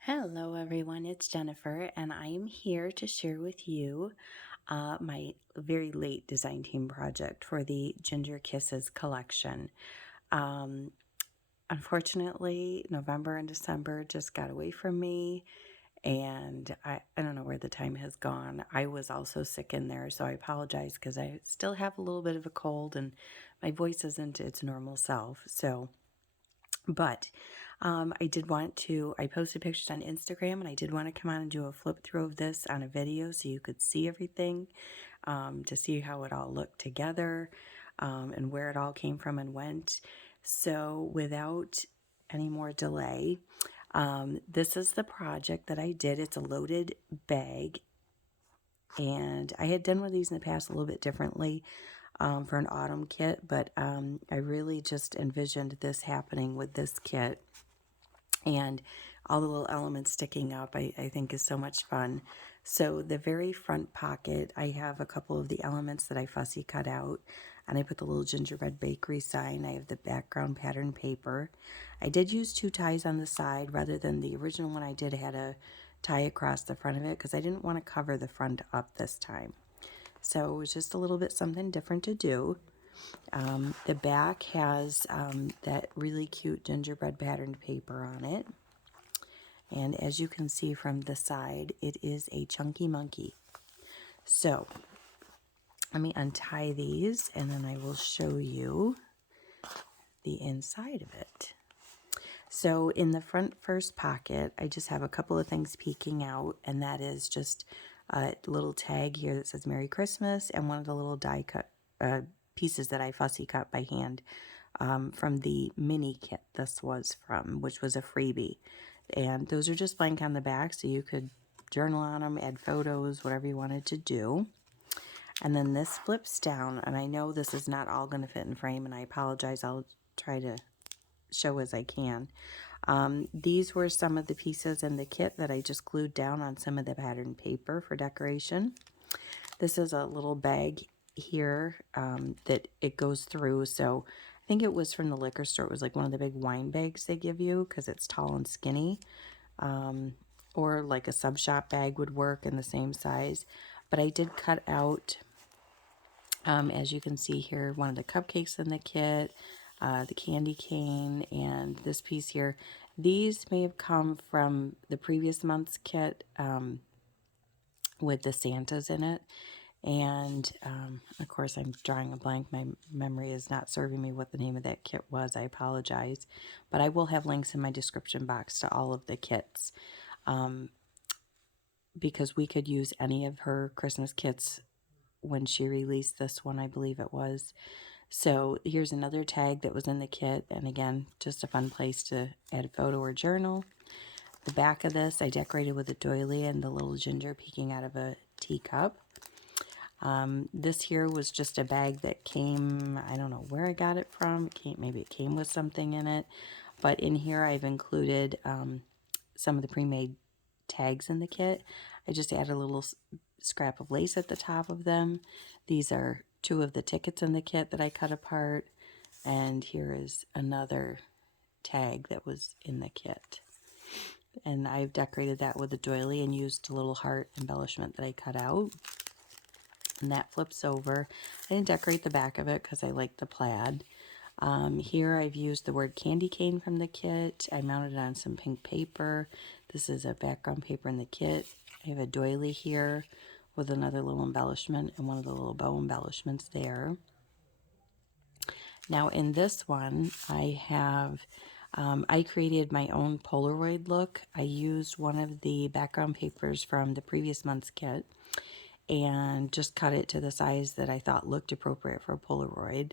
Hello, everyone. It's Jennifer, and I am here to share with you my very late design team project for the Ginger Kisses collection. Um, Unfortunately, November and December just got away from me, and I don't know where the time has gone. I was also sick in there, so I apologize because I still have a little bit of a cold and my voice isn't its normal self. But I posted pictures on Instagram and I did want to come on and do a flip through of this on a video so you could see everything, to see how it all looked together, and where it all came from and went. So without any more delay, this is the project that I did. It's a loaded bag, and I had done one of these in the past a little bit differently, for an autumn kit, but I really just envisioned this happening with this kit, and all the little elements sticking up I think is so much fun. So the very front pocket, I have a couple of the elements that I fussy cut out, and I put the little gingerbread bakery sign. I have the background pattern paper. I did use two ties on the side rather than the original one I did had a tie across the front of it because I didn't want to cover the front up this time. So it was just a little bit something different to do. The back has that really cute gingerbread patterned paper on it. And as you can see from the side, it is a chunky monkey. So let me untie these and then I will show you the inside of it. So in the front first pocket, I just have a couple of things peeking out, and that is just a little tag here that says Merry Christmas and one of the little die cut pieces that I fussy cut by hand, from the mini kit this was from, which was a freebie. And those are just blank on the back, so you could journal on them, add photos, whatever you wanted to do. And then this flips down, and I know this is not all going to fit in frame, and I apologize. I'll try to show as I can. These were some of the pieces in the kit that I just glued down on some of the pattern paper for decoration. This is a little bag here, that it goes through. So I think it was from the liquor store. It was like one of the big wine bags they give you because it's tall and skinny. Or like a sub shop bag would work in the same size. But I did cut out, as you can see here, one of the cupcakes in the kit, the candy cane, and this piece here. These may have come from the previous month's kit, with the Santas in it. And of course, I'm drawing a blank. My memory is not serving me what the name of that kit was. I apologize. But I will have links in my description box to all of the kits, because we could use any of her Christmas kits when she released this one, I believe it was. So here's another tag that was in the kit. And again, just a fun place to add a photo or journal. The back of this, I decorated with a doily and the little ginger peeking out of a teacup. This here was just a bag that came, I don't know where I got it from. Maybe it came with something in it. But in here I've included some of the pre-made tags in the kit. I just added a little scrap of lace at the top of them. These are two of the tickets in the kit that I cut apart. And here is another tag that was in the kit. And I've decorated that with a doily and used a little heart embellishment that I cut out. And that flips over. I didn't decorate the back of it because I like the plaid. Here I've used the word candy cane from the kit. I mounted it on some pink paper. This is a background paper in the kit. I have a doily here with another little embellishment and one of the little bow embellishments there. Now in this one, I have, I created my own Polaroid look. I used one of the background papers from the previous month's kit and just cut it to the size that I thought looked appropriate for a Polaroid,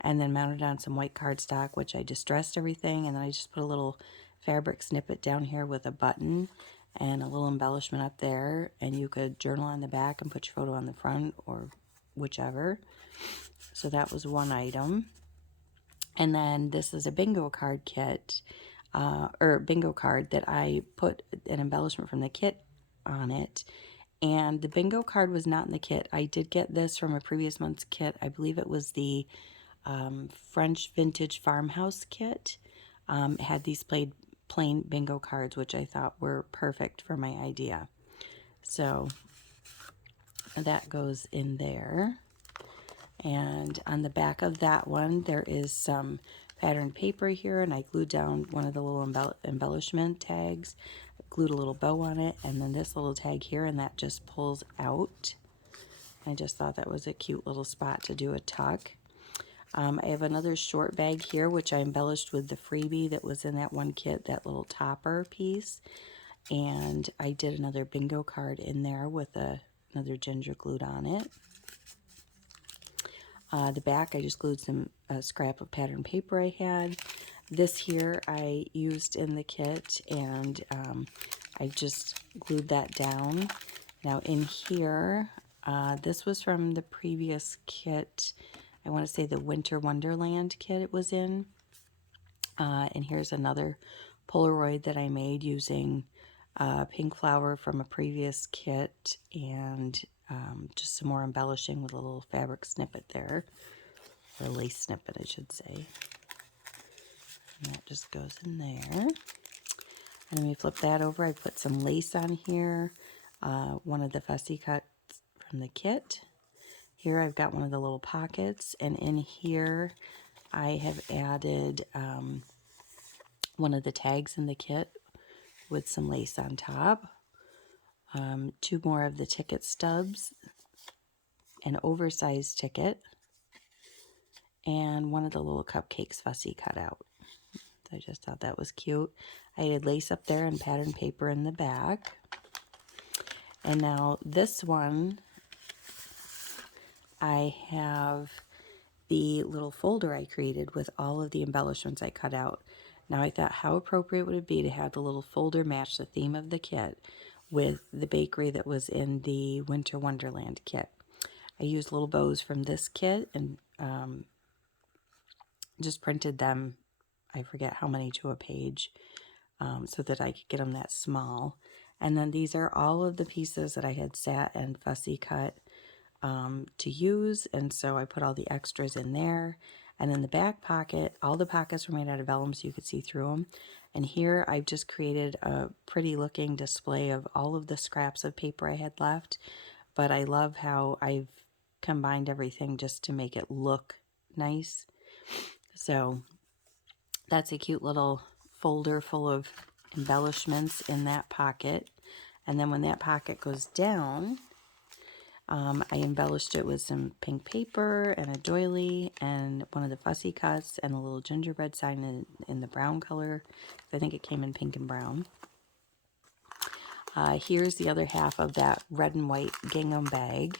and then mounted on some white cardstock, which I distressed everything, and then I just put a little fabric snippet down here with a button and a little embellishment up there, and you could journal on the back and put your photo on the front or whichever. So that was one item. And then this is a bingo card kit, or bingo card that I put an embellishment from the kit on it. And the bingo card was not in the kit. I did get this from a previous month's kit. I believe it was the French Vintage Farmhouse kit. It had these plain bingo cards, which I thought were perfect for my idea. So that goes in there. And on the back of that one, there is some patterned paper here, and I glued down one of the little embellishment tags. I glued a little bow on it, and then this little tag here, and that just pulls out. I just thought that was a cute little spot to do a tuck. I have another short bag here, which I embellished with the freebie that was in that one kit, that little topper piece. And I did another bingo card in there with another ginger glued on it. The back, I just glued some scrap of pattern paper I had. This here I used in the kit, and I just glued that down. Now in here, this was from the previous kit. I want to say the Winter Wonderland kit it was in. And here's another Polaroid that I made using pink flower from a previous kit, and just some more embellishing with a little fabric snippet there, or a lace snippet I should say. And that just goes in there. And then we flip that over. I put some lace on here, one of the fussy cuts from the kit. Here I've got one of the little pockets, and in here I have added one of the tags in the kit with some lace on top. 2 more of the ticket stubs, an oversized ticket, and one of the little cupcakes fussy cut out. So I just thought that was cute. I added lace up there and pattern paper in the back. And now this one, I have the little folder I created with all of the embellishments I cut out. Now I thought, how appropriate would it be to have the little folder match the theme of the kit with the bakery that was in the Winter Wonderland kit. I used little bows from this kit and just printed them, I forget how many, to a page, so that I could get them that small. And then these are all of the pieces that I had sat and fussy cut to use, and so I put all the extras in there. And in the back pocket, all the pockets were made out of vellum so you could see through them. And here I've just created a pretty looking display of all of the scraps of paper I had left, but I love how I've combined everything just to make it look nice. So that's a cute little folder full of embellishments in that pocket. And then when that pocket goes down, I embellished it with some pink paper and a doily and one of the fussy cuts and a little gingerbread sign in the brown color. I think it came in pink and brown. Here's the other half of that red and white gingham bag,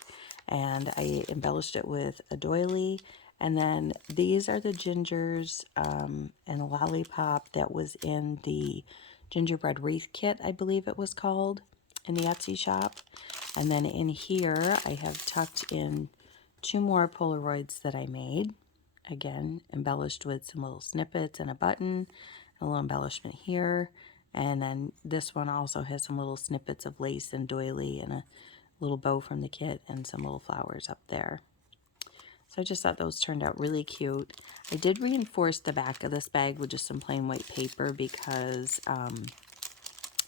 and I embellished it with a doily. And then these are the gingers and a lollipop that was in the gingerbread wreath kit, I believe it was called, in the Etsy shop. And then in here I have tucked in 2 more Polaroids that I made, again embellished with some little snippets and a button, a little embellishment here. And then this one also has some little snippets of lace and doily and a little bow from the kit and some little flowers up there. So I just thought those turned out really cute. I did reinforce the back of this bag with just some plain white paper because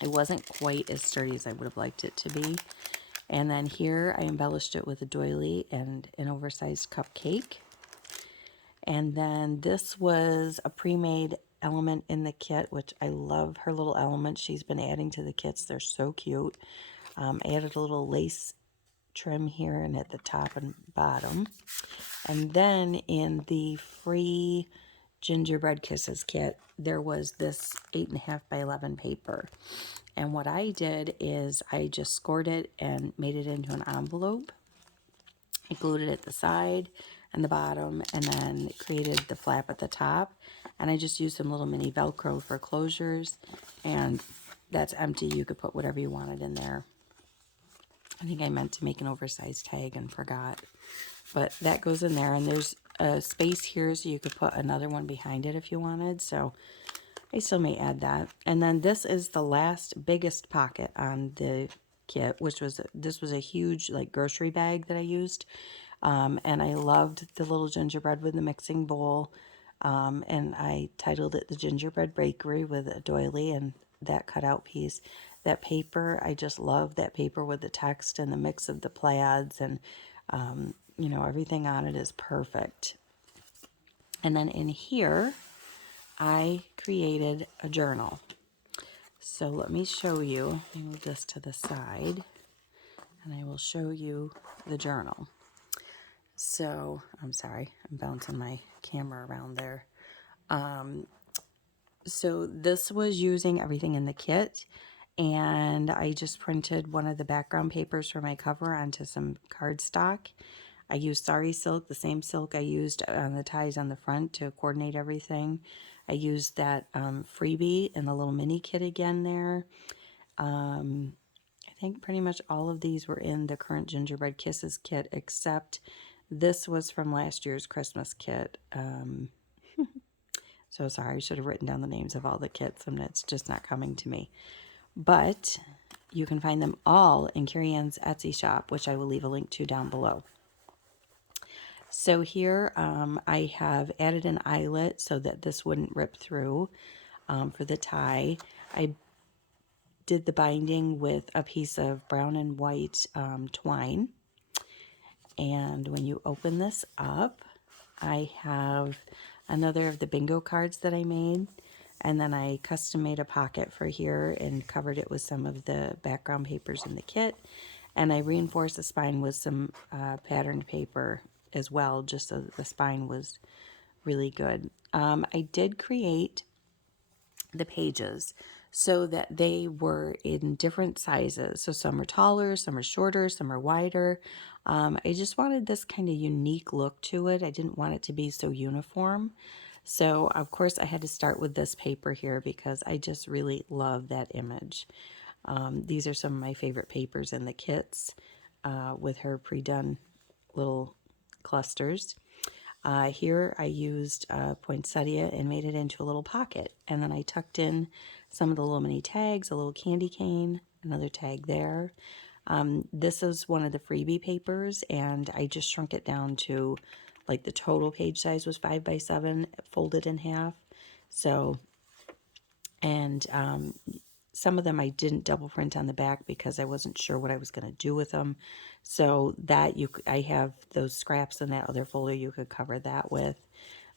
it wasn't quite as sturdy as I would have liked it to be. And then here I embellished it with a doily and an oversized cupcake. And then this was a pre-made element in the kit, which I love her little elements she's been adding to the kits. They're so cute. I added a little lace trim here and at the top and bottom. And then in the free Gingerbread Kisses kit, there was this 8.5 by 11 paper. And what I did is I just scored it and made it into an envelope. I glued it at the side and the bottom, and then created the flap at the top. And I just used some little mini Velcro for closures, and that's empty. You could put whatever you wanted in there. I think I meant to make an oversized tag and forgot, but that goes in there. And there's a space here so you could put another one behind it if you wanted, so I still may add that. And then this is the last biggest pocket on the kit, which was, this was a huge like grocery bag that I used. And I loved the little gingerbread with the mixing bowl. And I titled it The Gingerbread Bakery with a doily and that cutout piece. That paper, I just love that paper with the text and the mix of the plaids, and you know, everything on it is perfect. And then in here, I created a journal. So let me show you. Let me move this to the side, and I will show you the journal. So, I'm sorry, I'm bouncing my camera around there. So this was using everything in the kit, and I just printed one of the background papers for my cover onto some cardstock. I used sari silk, the same silk I used on the ties on the front to coordinate everything. I used that freebie in the little mini kit again there. I think pretty much all of these were in the current Gingerbread Kisses kit, except this was from last year's Christmas kit. So sorry, I should have written down the names of all the kits, and it's just not coming to me. But you can find them all in Carrie Ann's Etsy shop, which I will leave a link to down below. So here I have added an eyelet so that this wouldn't rip through for the tie. I did the binding with a piece of brown and white twine. And when you open this up, I have another of the bingo cards that I made. And then I custom made a pocket for here and covered it with some of the background papers in the kit. And I reinforced the spine with some patterned paper as well, just so that the spine was really good. I did create the pages so that they were in different sizes. So some are taller, some are shorter, some are wider. I just wanted this kind of unique look to it. I didn't want it to be so uniform. So of course I had to start with this paper here because I just really love that image. These are some of my favorite papers in the kits with her pre-done little clusters. Here I used poinsettia and made it into a little pocket. And then I tucked in some of the little mini tags, a little candy cane, another tag there. This is one of the freebie papers, and I just shrunk it down to, like, the total page size was 5 by 7, folded in half. So, and some of them I didn't double print on the back because I wasn't sure what I was going to do with them. So that I have those scraps in that other folder you could cover that with.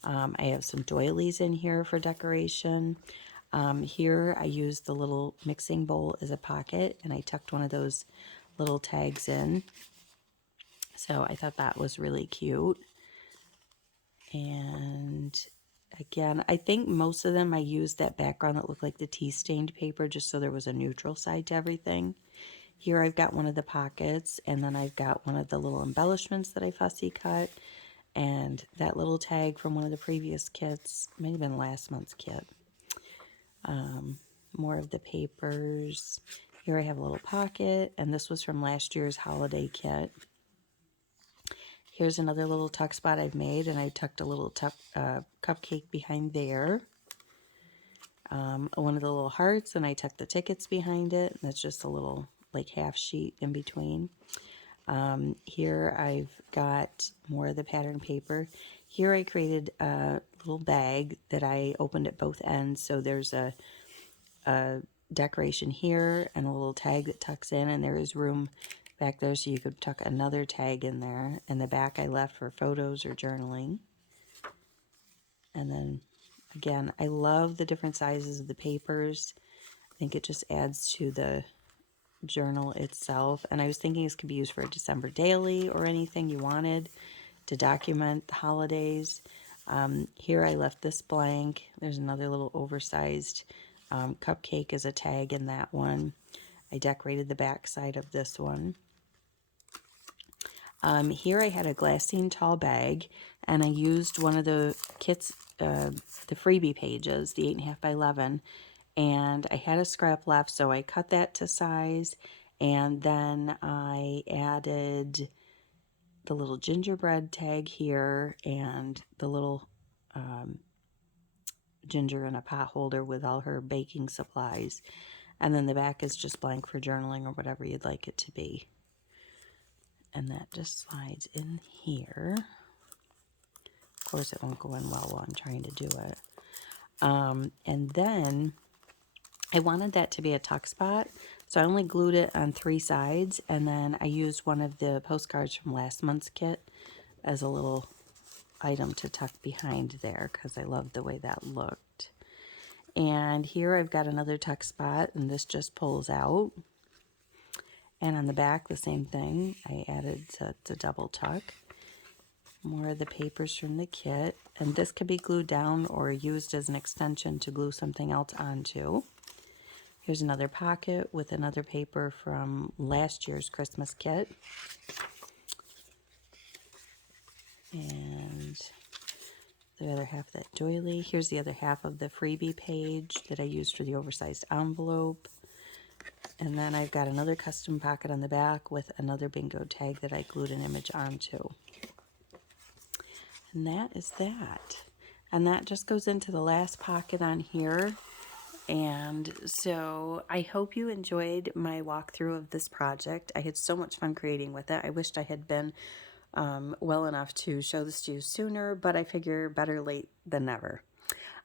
I have some doilies in here for decoration. Here I used the little mixing bowl as a pocket, and I tucked one of those little tags in. So I thought that was really cute. And again, I think most of them I used that background that looked like the tea-stained paper just so there was a neutral side to everything. Here I've got one of the pockets, and then I've got one of the little embellishments that I fussy cut, and that little tag from one of the previous kits, might have been last month's kit. More of the papers. Here I have a little pocket, and this was from last year's holiday kit. Here's another little tuck spot I've made, and I tucked a little cupcake behind there. One of the little hearts, and I tucked the tickets behind it. And that's just a little, like, half sheet in between. Here I've got more of the pattern paper. Here I created a little bag that I opened at both ends, so there's a decoration here and a little tag that tucks in, and there is room back there so you could tuck another tag in there. And the back I left for photos or journaling. And then again, I love the different sizes of the papers. I think it just adds to the journal itself. And I was thinking this could be used for a December daily or anything you wanted to document the holidays. Here I left this blank. There's another little oversized cupcake as a tag in that one. I decorated the back side of this one. Here I had a glassine tall bag, and I used one of the kits, the freebie pages, the 8.5 by 11, and I had a scrap left, so I cut that to size, and then I added the little gingerbread tag here and the little ginger in a pot holder with all her baking supplies, and then the back is just blank for journaling or whatever you'd like it to be. And that just slides in here course it won't go in well while I'm trying to do it. And then I wanted that to be a tuck spot, so I only glued it on 3 sides, and then I used one of the postcards from last month's kit as a little item to tuck behind there because I loved the way that looked. And here I've got another tuck spot, and this just pulls out. And on the back, the same thing. I added to double tuck. More of the papers from the kit. And this could be glued down or used as an extension to glue something else onto. Here's another pocket with another paper from last year's Christmas kit. And the other half of that doily. Here's the other half of the freebie page that I used for the oversized envelope. And then I've got another custom pocket on the back with another bingo tag that I glued an image onto. And that is that. And that just goes into the last pocket on here. And so I hope you enjoyed my walkthrough of this project. I had so much fun creating with it. I wished I had been well enough to show this to you sooner, but I figure better late than never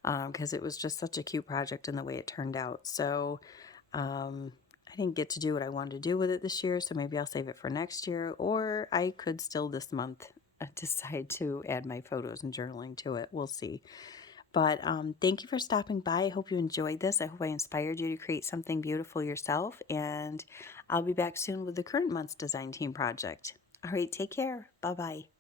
because it was just such a cute project in the way it turned out. So I didn't get to do what I wanted to do with it this year, so maybe I'll save it for next year, or I could still this month decide to add my photos and journaling to it. We'll see. But thank you for stopping by. I hope you enjoyed this. I hope I inspired you to create something beautiful yourself, and I'll be back soon with the current month's design team project. All right, take care. Bye-bye.